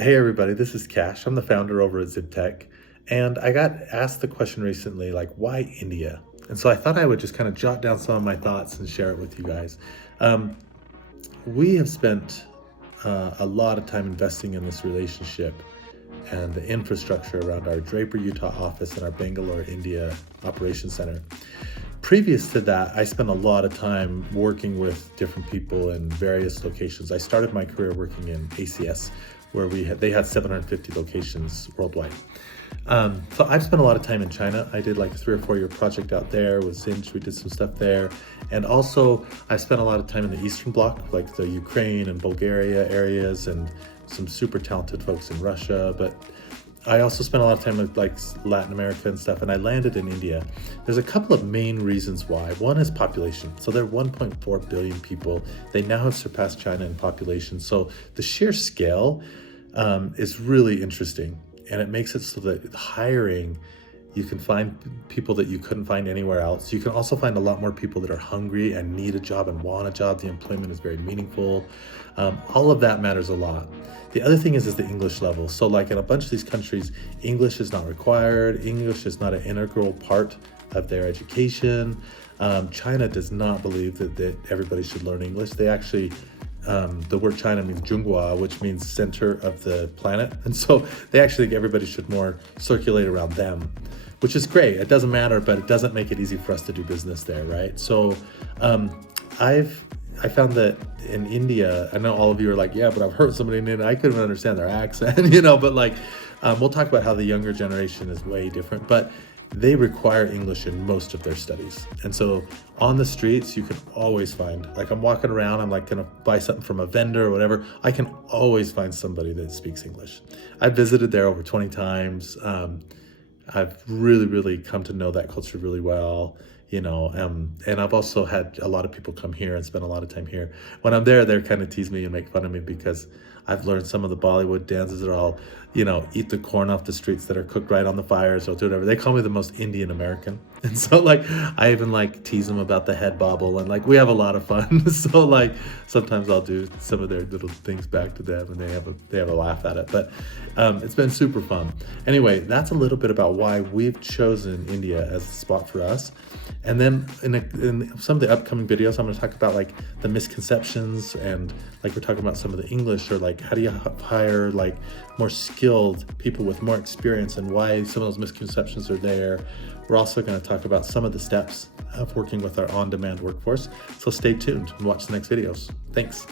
Hey everybody, this is Cash. I'm the founder over at Zibtek. And I got asked the question recently, like, why India? And so I thought I would just kind of jot down some of my thoughts and share it with you guys. Um, we have spent a lot of time investing in this relationship and the infrastructure around our Draper, Utah office and our Bangalore, India operations center. Previous to that, I spent a lot of time working with different people in various locations. I started my career working in ACS, where they had 750 locations worldwide. So I've spent a lot of time in China. I did like a 3 or 4 year project out there with Zinch. We did some stuff there. And also I spent a lot of time in the Eastern Bloc, like the Ukraine and Bulgaria areas, and some super talented folks in Russia. But I also spent a lot of time with like Latin America and stuff, and I landed in India. There's a couple of main reasons why. One is population. So there are 1.4 billion people. They now have surpassed China in population. So the sheer scale is really interesting, and it makes it so that hiring, you can find people that you couldn't find anywhere else. You can also find a lot more people that are hungry and need a job and want a job. The employment is very meaningful. All of that matters a lot. The other thing is the English level. So like in a bunch of these countries, English is not required. English is not an integral part of their education. China does not believe that everybody should learn English. They actually, the word China means Zhonghua, which means center of the planet. And so they actually think everybody should more circulate around them, which is great. It doesn't matter, but it doesn't make it easy for us to do business there, right? So I found that in India, I know all of you are like, yeah, but I've heard somebody in India, I couldn't understand their accent, but like, we'll talk about how the younger generation is way different, but they require English in most of their studies. And so on the streets, you can always find, like I'm walking around, I'm like gonna buy something from a vendor or whatever, I can always find somebody that speaks English. I've visited there over 20 times. I've really come to know that culture really well. And I've also had a lot of people come here and spend a lot of time here. When I'm there, they kind of tease me and make fun of me because I've learned some of the Bollywood dances are all, eat the corn off the streets that are cooked right on the fires or do whatever. They call me the most Indian American. And so like, I even like tease them about the head bobble, and like, we have a lot of fun. So like, sometimes I'll do some of their little things back to them and they have a laugh at it, but it's been super fun. Anyway, that's a little bit about why we've chosen India as a spot for us. And then in some of the upcoming videos, I'm going to talk about like the misconceptions, and like we're talking about some of the English, or like how do you hire like more skilled people with more experience and why some of those misconceptions are there. We're also going to talk about some of the steps of working with our on-demand workforce. So stay tuned and watch the next videos. Thanks.